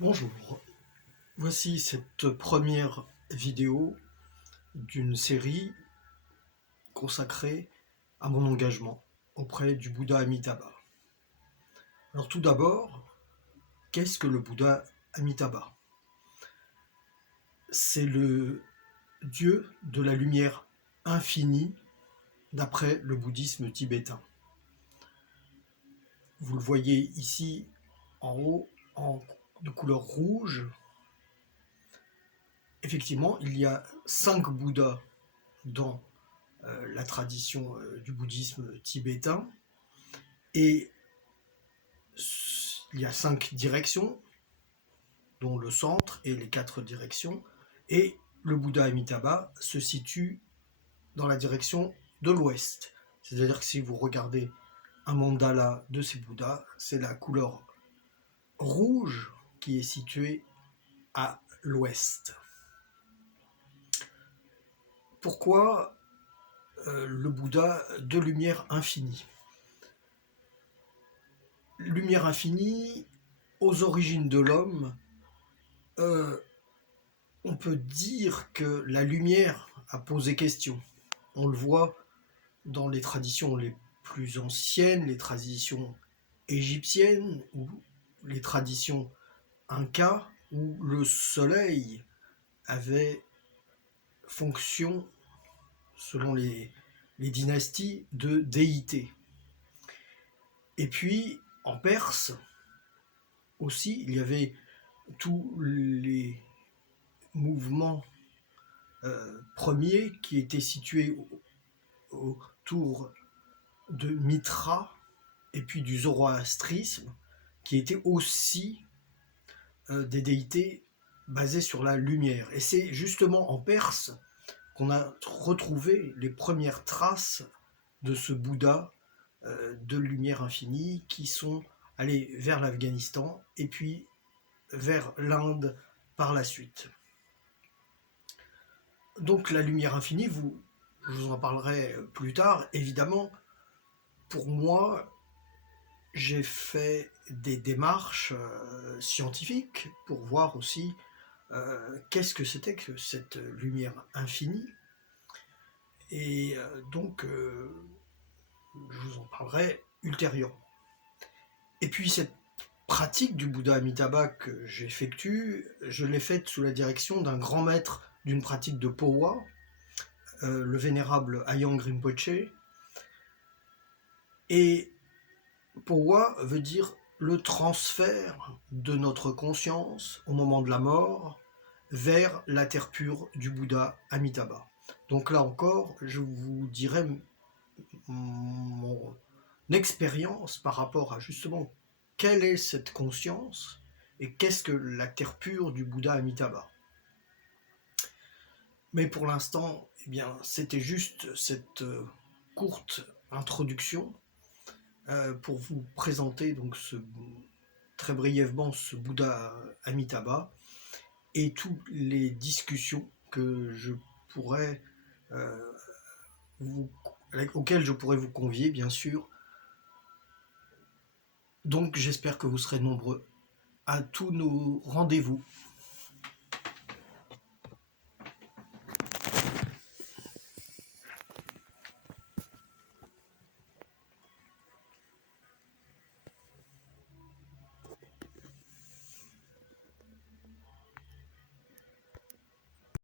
Bonjour, voici cette première vidéo d'une série consacrée à mon engagement auprès du Bouddha Amitabha. Alors tout d'abord, qu'est-ce que le Bouddha Amitabha? C'est le dieu de la lumière infinie d'après le bouddhisme tibétain. Vous le voyez ici en haut de couleur rouge. Effectivement, il y a 5 Bouddhas dans la tradition du bouddhisme tibétain, et il y a 5 directions, dont le centre et les 4 directions, et le Bouddha Amitabha se situe dans la direction de l'ouest. C'est-à-dire que si vous regardez un mandala de ces Bouddhas, c'est la couleur rouge qui est située à l'ouest. Pourquoi le Bouddha de lumière infinie? Lumière infinie, aux origines de l'homme, on peut dire que la lumière a posé question. On le voit dans les traditions les plus anciennes, les traditions égyptiennes ou les traditions incas, où le soleil avait fonction, selon les dynasties, de déité. Et puis, en Perse aussi, il y avait tous les mouvements premiers qui étaient situés autour de Mitra et puis du zoroastrisme, qui étaient aussi des déités basées sur la lumière. Et c'est justement en Perse qu'on a retrouvé les premières traces de ce Bouddha de lumière infinie, qui sont allés vers l'Afghanistan et puis vers l'Inde par la suite. Donc la lumière infinie, je vous en parlerai plus tard, évidemment. Pour moi, j'ai fait des démarches scientifiques pour voir aussi qu'est-ce que c'était que cette lumière infinie. Et donc, je vous en parlerai ultérieurement. Et puis cette pratique du Bouddha Amitabha que j'effectue, je l'ai faite sous la direction d'un grand maître d'une pratique de Phowa, le vénérable Ayang Rinpoche. Et Phowa veut dire le transfert de notre conscience au moment de la mort vers la terre pure du Bouddha Amitabha. Donc là encore, je vous dirai mon expérience par rapport à justement quelle est cette conscience et qu'est-ce que la terre pure du Bouddha Amitabha. Mais pour l'instant, eh bien, c'était juste cette courte introduction pour vous présenter donc très brièvement ce Bouddha Amitabha et toutes les discussions que je pourrais auxquelles je pourrais vous convier, bien sûr. Donc j'espère que vous serez nombreux à tous nos rendez-vous.